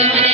madam